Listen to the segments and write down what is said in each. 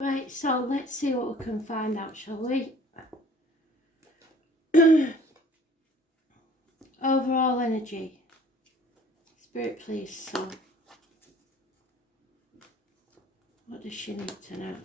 Right, so let's see what we can find out, shall we? Overall energy. Spirit, please, so what does she need to know?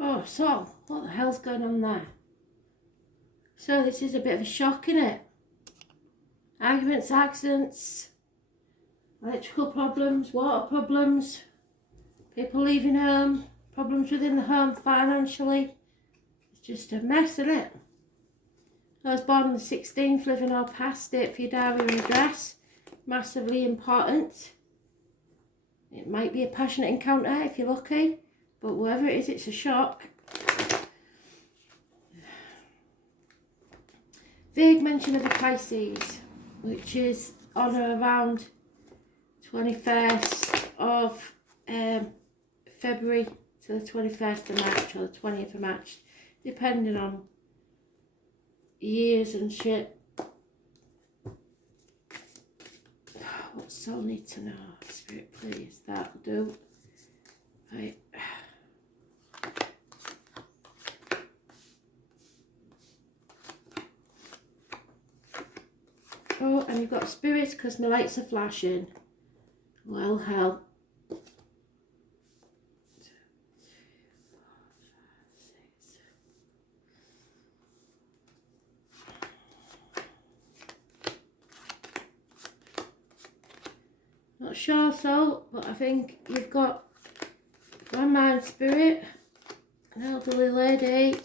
Oh, so what the hell's going on there? So this is a bit of a shock, innit? Arguments, accidents, electrical problems, water problems, people leaving home, problems within the home financially. It's just a mess, isn't it? I was born on the 16th, living or past, date for your diary and address. Massively important. It might be a passionate encounter if you're lucky, but whatever it is, it's a shock. Vague mention of the Pisces, which is on or around 21st of February to the 21st of March or the 20th of March, depending on years and shit. What soul need to know? Spirit, please, that'll do. Right. Oh, and you've got spirits because my lights are flashing. Well, hell. Not sure, soul, but I think you've got one mind spirit, an elderly lady,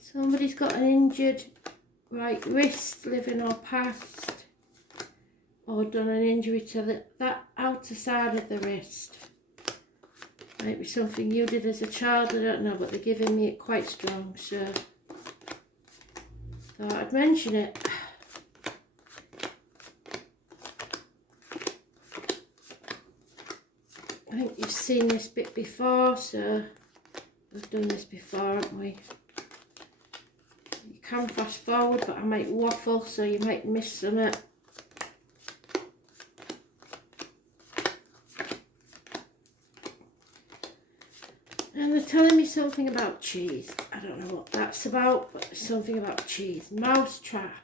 somebody's got an injured right wrist, living or past, or done an injury to that outer side of the wrist. Might be something you did as a child, I don't know, but they're giving me it quite strong, so thought I'd mention it. I think you've seen this bit before, so we've done this before, haven't we? You can fast forward, but I might waffle, so you might miss some. And they're telling me something about cheese. I don't know what that's about, but there's something about cheese. Mouse trap.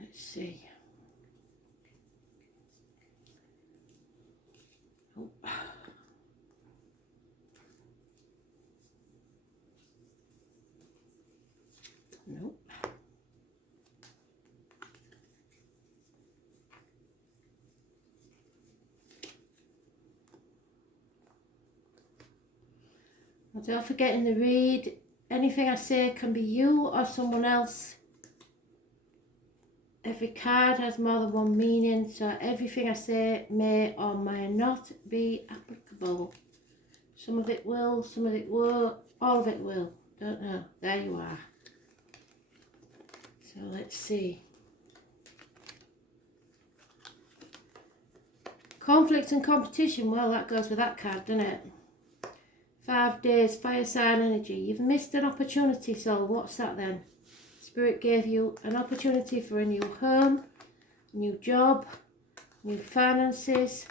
Let's see. Oh. Nope. Well, don't forget in the read, anything I say can be you or someone else. Every card has more than one meaning, so everything I say may or may not be applicable. Some of it will, some of it won't, all of it will. Don't know. There you are. So let's see. Conflict and competition, well, that goes with that card, doesn't it? 5 days, fire sign energy. You've missed an opportunity, soul. What's that then? Spirit gave you an opportunity for a new home, new job, new finances.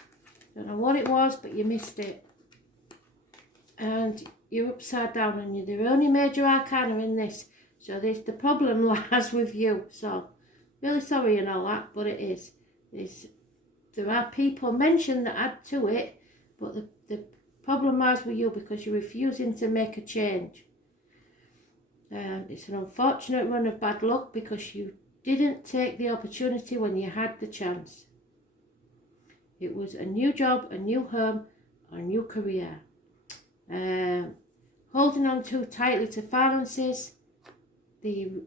Don't know what it was, but you missed it. And you're upside down, and you're the only major arcana in this. So the problem lies with you. So, really sorry and all that, but it is. There are people mentioned that add to it, but the problem lies with you because you're refusing to make a change. It's an unfortunate run of bad luck because you didn't take the opportunity when you had the chance. It was a new job, a new home, or a new career. Holding on too tightly to finances, the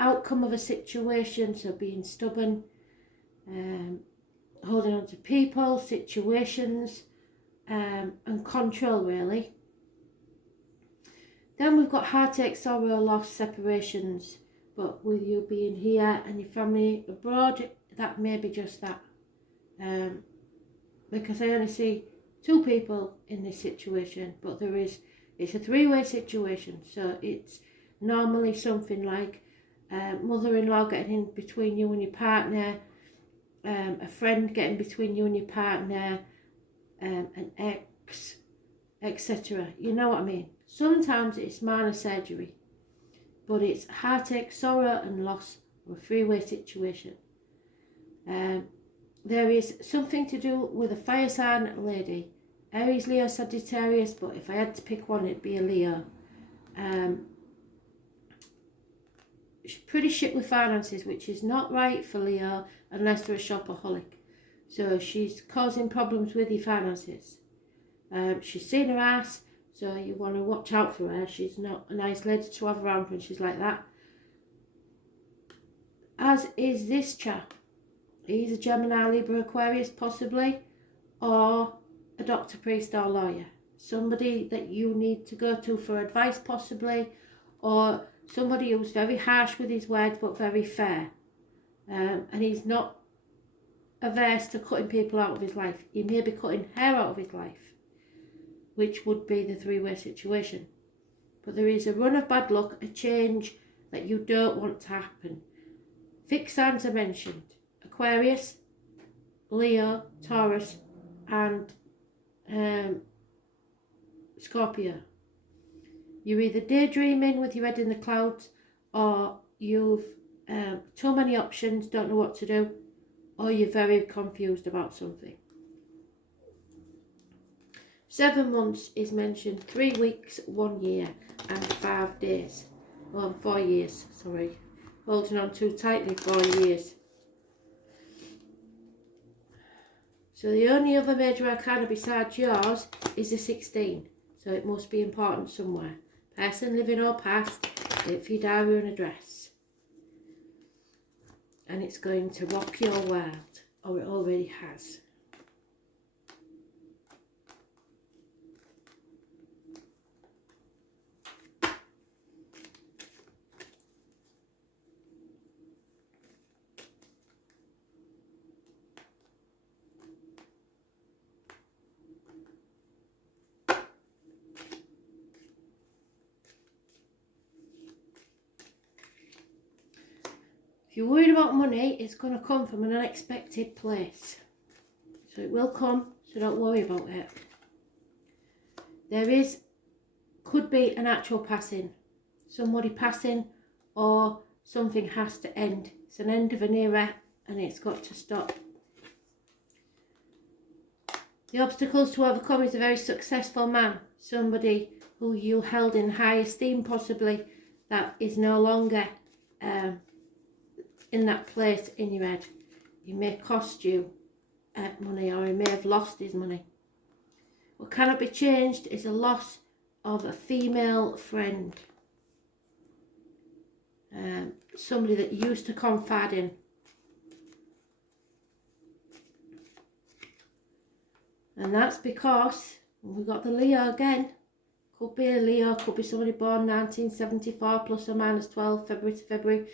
outcome of a situation, so being stubborn, holding on to people, situations, and control really. Then we've got heartache, sorrow, loss, separations. But with you being here and your family abroad, that may be just that. Because I only see two people in this situation, but it's a three-way situation. So it's normally something like mother-in-law getting in between you and your partner, a friend getting between you and your partner, an ex, etc. You know what I mean? Sometimes it's minor surgery, but it's heartache, sorrow and loss, or a three-way situation. There is something to do with a fire sign lady, Aries, Leo, Sagittarius, but if I had to pick one, it'd be a Leo. She's pretty shit with finances, which is not right for Leo unless they're a shopaholic. So she's causing problems with your finances. She's seen her ass, so you want to watch out for her. She's not a nice lady to have around when she's like that. As is this chap. He's a Gemini, Libra, Aquarius possibly, or a doctor, priest or lawyer. Somebody that you need to go to for advice possibly, or somebody who's very harsh with his words but very fair. And he's not averse to cutting people out of his life. He may be cutting her out of his life, which would be the three-way situation. But there is a run of bad luck, a change that you don't want to happen. Fixed signs are mentioned. Aquarius, Leo, Taurus and Scorpio. You're either daydreaming with your head in the clouds, or you've too many options, don't know what to do, or you're very confused about something. 7 months is mentioned, 3 weeks, 1 year and 5 days. Well, 4 years, sorry. Holding on too tightly, 4 years. So the only other major arcana besides yours is the 16. So it must be important somewhere. Person, living or past, if you diary and address. And it's going to rock your world, or it already has. If you're worried about money, it's going to come from an unexpected place. So it will come, so don't worry about it. Could be an actual passing. Somebody passing, or something has to end. It's an end of an era and it's got to stop. The obstacles to overcome is a very successful man. Somebody who you held in high esteem possibly, that is no longer in that place in your head. He may cost you money, or he may have lost his money. What cannot be changed is a loss of a female friend. Somebody that you used to confide in. And that's because we've got the Leo again. Could be a Leo, could be somebody born 1974 plus or minus 12, February to February.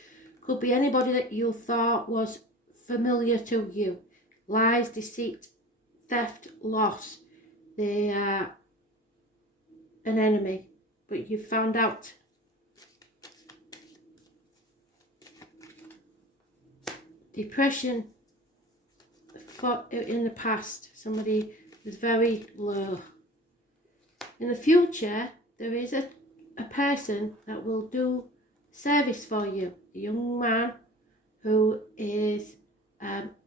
Could be anybody that you thought was familiar to you. Lies, deceit, theft, loss. They are an enemy, but you found out. Depression in the past. Somebody was very low. In the future, there is a person that will do service for you. A young man who is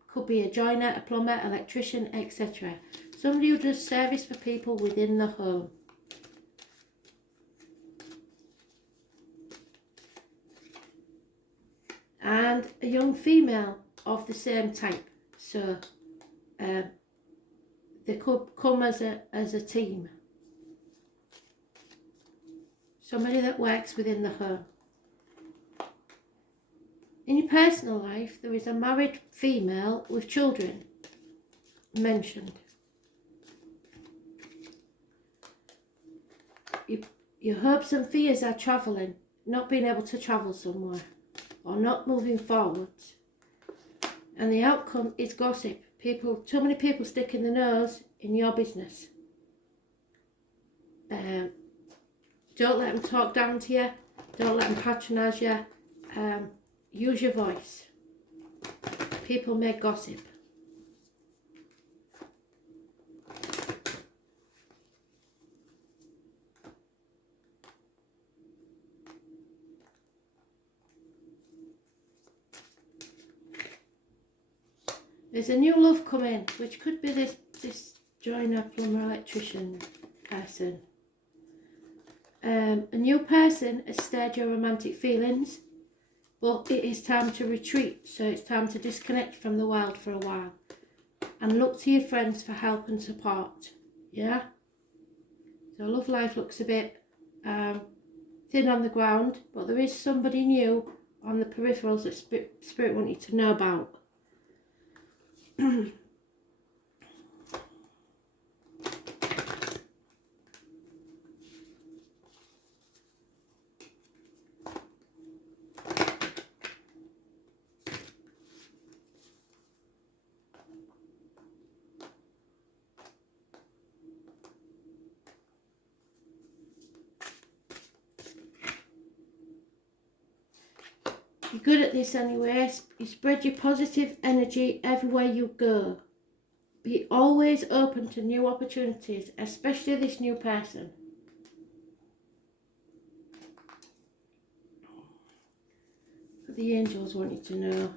could be a joiner, a plumber, electrician, etc. Somebody who does service for people within the home. And a young female of the same type. So they could come as a team. Somebody that works within the home. In your personal life, there is a married female with children. mentioned. Your hopes and fears are travelling, not being able to travel somewhere, or not moving forwards. And the outcome is gossip. Too many people sticking their nose in your business. Don't let them talk down to you. Don't let them patronise you. Use your voice. People may gossip. There's a new love coming, which could be this joiner, plumber, electrician person. A new person has stirred your romantic feelings, but it is time to retreat, so it's time to disconnect from the world for a while and look to your friends for help and support. Yeah? So love life looks a bit thin on the ground, but there is somebody new on the peripherals that Spirit want you to know about. You're good at this anyway. You spread your positive energy everywhere you go. Be always open to new opportunities, especially this new person. But the angels want you to know.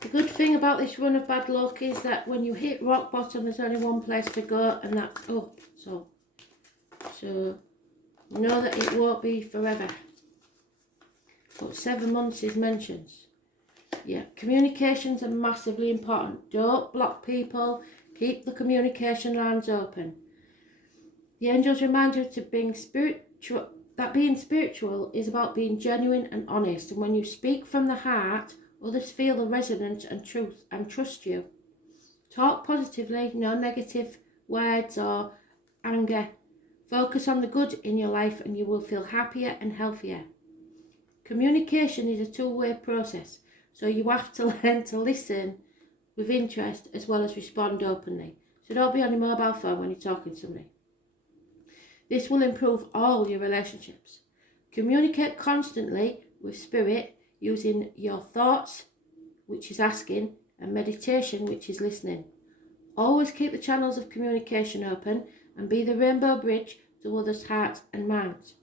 The good thing about this run of bad luck is that when you hit rock bottom, there's only one place to go, and that's up. So know that it won't be forever. But 7 months is mentioned. Yeah, communications are massively important. Don't block people. Keep the communication lines open. The angels remind you to being spiritual. That being spiritual is about being genuine and honest. And when you speak from the heart, others feel the resonance and truth and trust you. Talk positively, no negative words or anger. Focus on the good in your life and you will feel happier and healthier. Communication is a two-way process, so you have to learn to listen with interest as well as respond openly. So don't be on your mobile phone when you're talking to somebody. This will improve all your relationships. Communicate constantly with Spirit using your thoughts, which is asking, and meditation, which is listening. Always keep the channels of communication open and be the rainbow bridge to others' hearts and minds.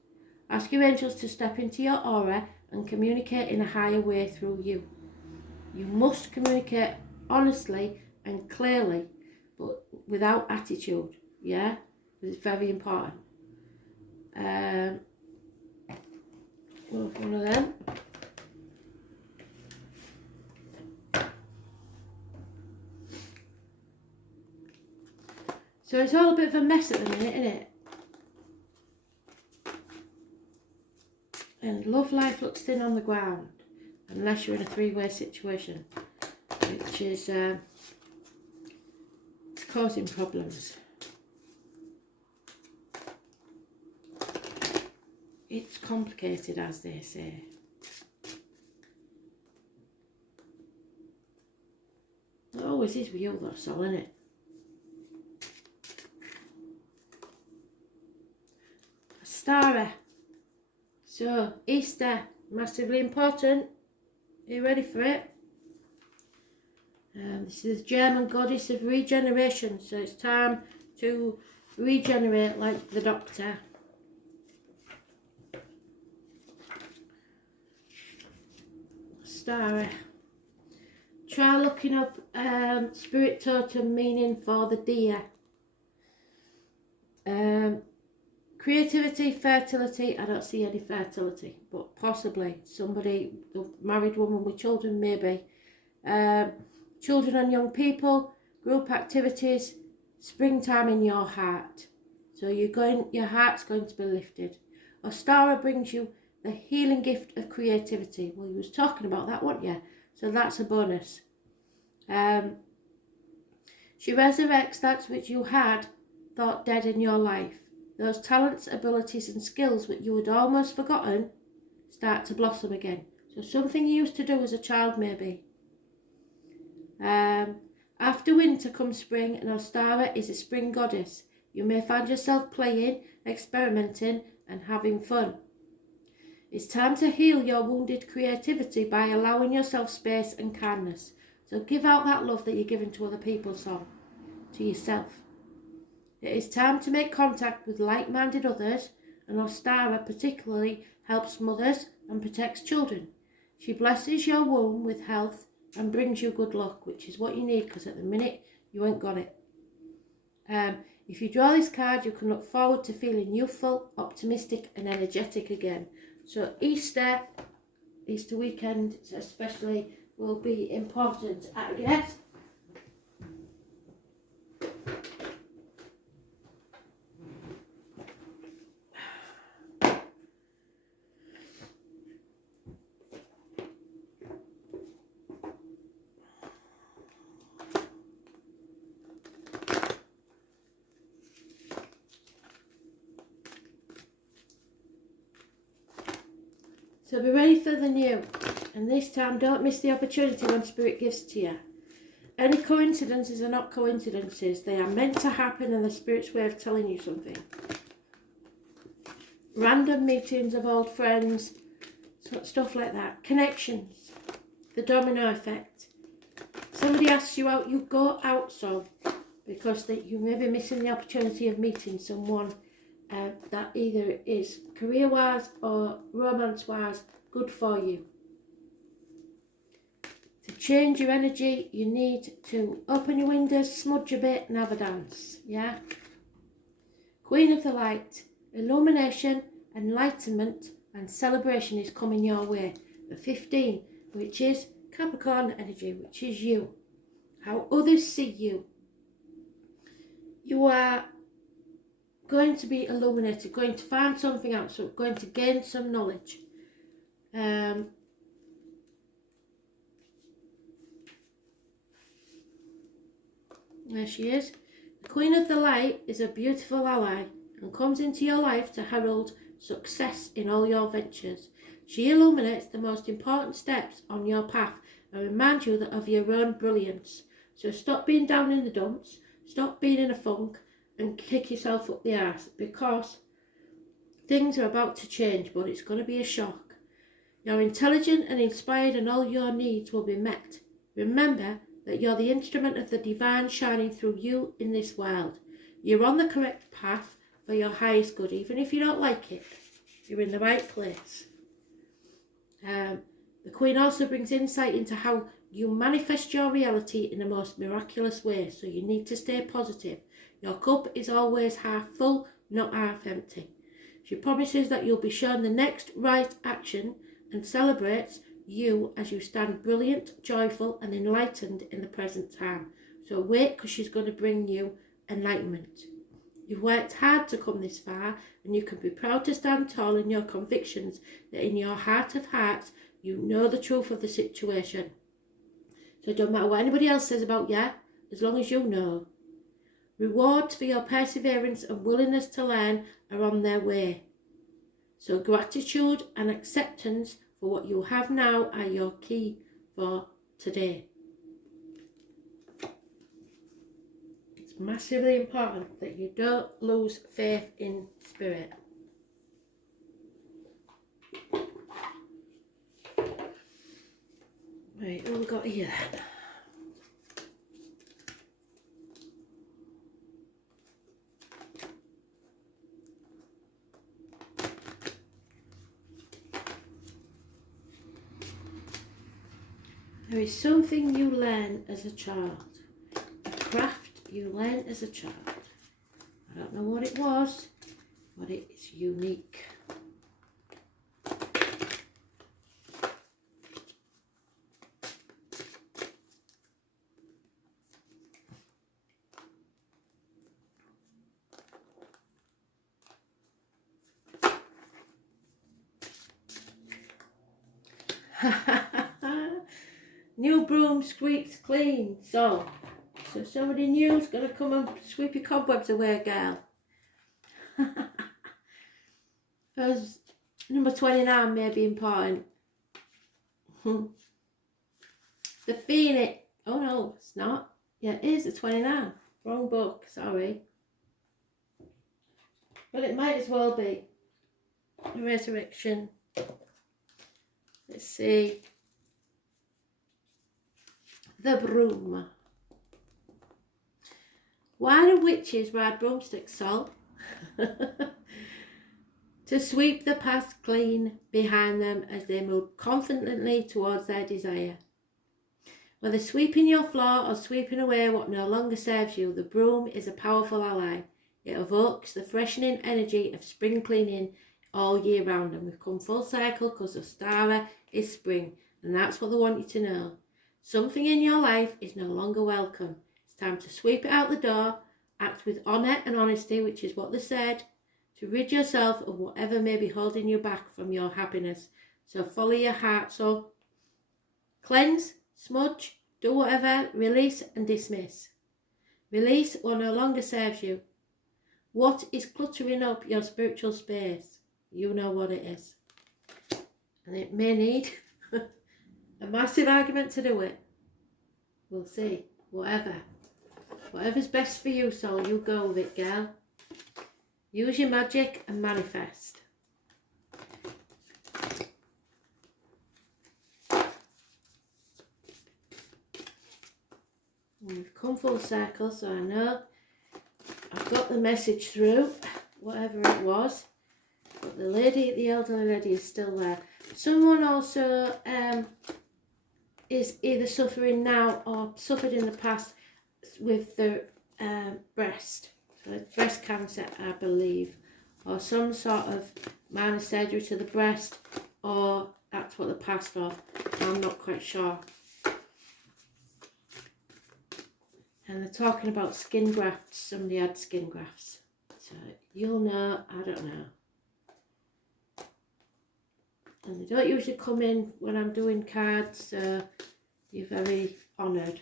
Ask your angels to step into your aura and communicate in a higher way through you. You must communicate honestly and clearly, but without attitude, yeah? Because it's very important. One of them. So it's all a bit of a mess at the minute, isn't it? And love life looks thin on the ground, unless you're in a three-way situation, which is causing problems. It's complicated, as they say. It always is with you, that's all, isn't it? Stara. So, Easter, massively important. Are you ready for it? This is the German goddess of regeneration, so it's time to regenerate like the Doctor. Stara. Try looking up spirit totem meaning for the deer. Creativity, fertility, I don't see any fertility, but possibly somebody, a married woman with children, maybe. Children and young people, group activities, springtime in your heart. So your heart's going to be lifted. Ostara brings you the healing gift of creativity. Well, you was talking about that, weren't you? So that's a bonus. She resurrects that which you had thought dead in your life. Those talents, abilities and skills which you had almost forgotten start to blossom again. So something you used to do as a child maybe. After winter comes spring, and Ostara is a spring goddess. You may find yourself playing, experimenting and having fun. It's time to heal your wounded creativity by allowing yourself space and kindness. So give out that love that you're giving to other people, so to yourself. It is time to make contact with like-minded others, and Ostara particularly helps mothers and protects children. She blesses your womb with health and brings you good luck, which is what you need, because at the minute you ain't got it. If you draw this card, you can look forward to feeling youthful, optimistic and energetic again. So Easter weekend especially will be important, I guess. So be ready for the new, and this time don't miss the opportunity when Spirit gives it to you. Any coincidences are not coincidences, they are meant to happen and the Spirit's way of telling you something. Random meetings of old friends, stuff like that. Connections, the domino effect. Somebody asks you out, you go out, so because you may be missing the opportunity of meeting someone that either is career-wise or romance-wise good for you. To change your energy, you need to open your windows, smudge a bit and have a dance, yeah? Queen of the Light, illumination, enlightenment and celebration is coming your way. The 15, which is Capricorn energy, which is you. How others see you. You are going to be illuminated, going to find something out, so going to gain some knowledge. There she is. The Queen of the Light is a beautiful ally and comes into your life to herald success in all your ventures. She illuminates the most important steps on your path and reminds you of your own brilliance. So stop being down in the dumps, stop being in a funk and kick yourself up the arse, because things are about to change, but it's going to be a shock. You're intelligent and inspired and all your needs will be met. Remember that you're the instrument of the divine shining through you in this world. You're on the correct path for your highest good, even if you don't like it. You're in the right place. The Queen also brings insight into how you manifest your reality in the most miraculous way, so you need to stay positive. Your cup is always half full, not half empty. She promises that you'll be shown the next right action and celebrates you as you stand brilliant, joyful and enlightened in the present time. So wait, because she's going to bring you enlightenment. You've worked hard to come this far and you can be proud to stand tall in your convictions that in your heart of hearts you know the truth of the situation. So it don't matter what anybody else says about you, as long as you know. Rewards for your perseverance and willingness to learn are on their way. So gratitude and acceptance for what you have now are your key for today. It's massively important that you don't lose faith in Spirit. Right, what have we got here then? There is something you learn as a child, a craft you learn as a child. I don't know what it was, but it's unique. New broom squeaks clean. So somebody new's going to come and sweep your cobwebs away, girl. Because number 29 may be important. The Phoenix. Oh no, it's not. Yeah, it is a 29. Wrong book, sorry. But it might as well be. The Resurrection. Let's see. The Broom. Why do witches ride broomsticks, Sol? To sweep the past clean behind them as they move confidently towards their desire. Whether sweeping your floor or sweeping away what no longer serves you, the broom is a powerful ally. It evokes the freshening energy of spring cleaning all year round, and we've come full circle because the star is spring, and that's what they want you to know. Something in your life is no longer welcome. It's time to sweep it out the door, act with honour and honesty, which is what they said, to rid yourself of whatever may be holding you back from your happiness. So follow your heart, so cleanse, smudge, do whatever, release and dismiss. Release what no longer serves you. What is cluttering up your spiritual space? You know what it is. And it may need a massive argument to do it. We'll see. Whatever's best for you, soul, you go with it, girl. Use your magic and manifest. We've come full circle, so I know I've got the message through, whatever it was. But the elderly lady is still there. Someone also is either suffering now or suffered in the past with the breast. So it's breast cancer, I believe. Or some sort of minor surgery to the breast, or that's what they passed for. I'm not quite sure. And they're talking about skin grafts. Somebody had skin grafts. So you'll know, I don't know. And they don't usually come in when I'm doing cards, so you're very honoured.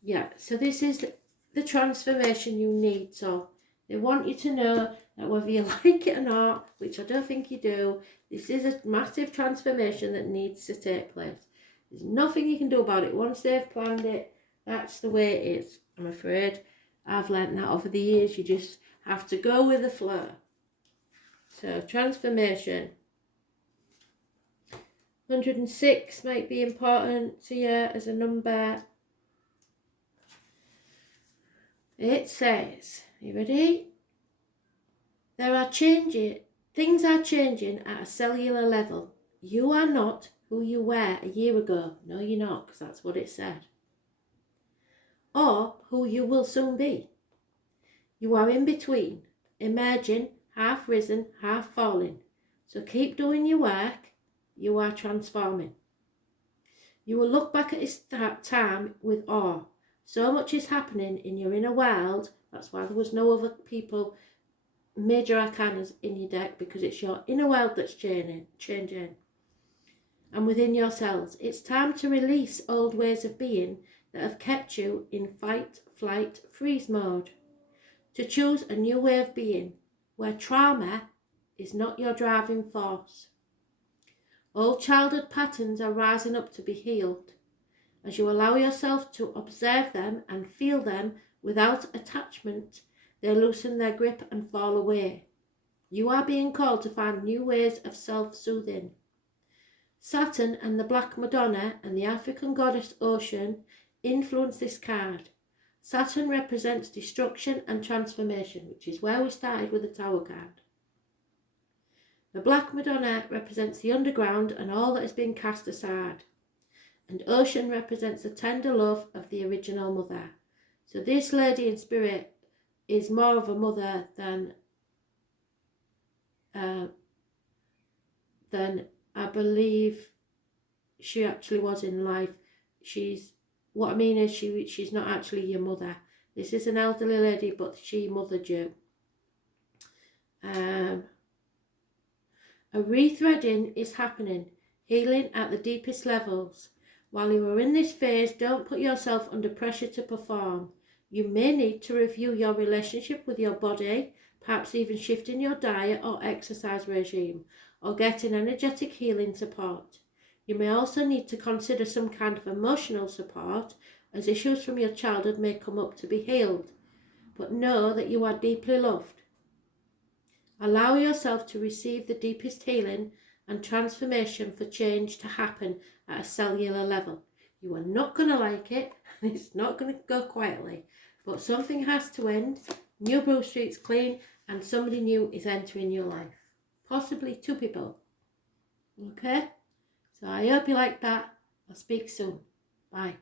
Yeah, so this is the transformation you need. So they want you to know that whether you like it or not, which I don't think you do, this is a massive transformation that needs to take place. There's nothing you can do about it. Once they've planned it, that's the way it is. I'm afraid I've learnt that over the years. You just have to go with the flow. So transformation. 106 might be important to you as a number. It says, you ready? Things are changing at a cellular level. You are not who you were a year ago. No, you're not, because that's what it said. Or who you will soon be. You are in between, emerging, half risen, half falling. So keep doing your work. You are transforming. You will look back at this time with awe. So much is happening in your inner world. That's why there was no other people, major arcanas in your deck, because it's your inner world that's changing. And within yourselves, it's time to release old ways of being that have kept you in fight, flight, freeze mode. To choose a new way of being, where trauma is not your driving force. Old childhood patterns are rising up to be healed. As you allow yourself to observe them and feel them without attachment, they loosen their grip and fall away. You are being called to find new ways of self-soothing. Saturn and the Black Madonna and the African goddess Ocean influence this card. Saturn represents destruction and transformation, which is where we started with the Tower card. The Black Madonna represents the underground and all that has been cast aside. And Ocean represents the tender love of the original mother. So this lady in spirit is more of a mother than I believe she actually was in life. What I mean is she's not actually your mother. This is an elderly lady, but she mothered you. A rethreading is happening. healing at the deepest levels. While you are in this phase, don't put yourself under pressure to perform. You may need to review your relationship with your body, perhaps even shifting your diet or exercise regime, or getting energetic healing support. You may also need to consider some kind of emotional support, as issues from your childhood may come up to be healed. But know that you are deeply loved. Allow yourself to receive the deepest healing and transformation for change to happen at a cellular level. You are not going to like it, and it's not going to go quietly, but something has to end. New Bruce Street's clean, and somebody new is entering your life. Possibly 2 people. Okay? So I hope you like that. I'll speak soon. Bye.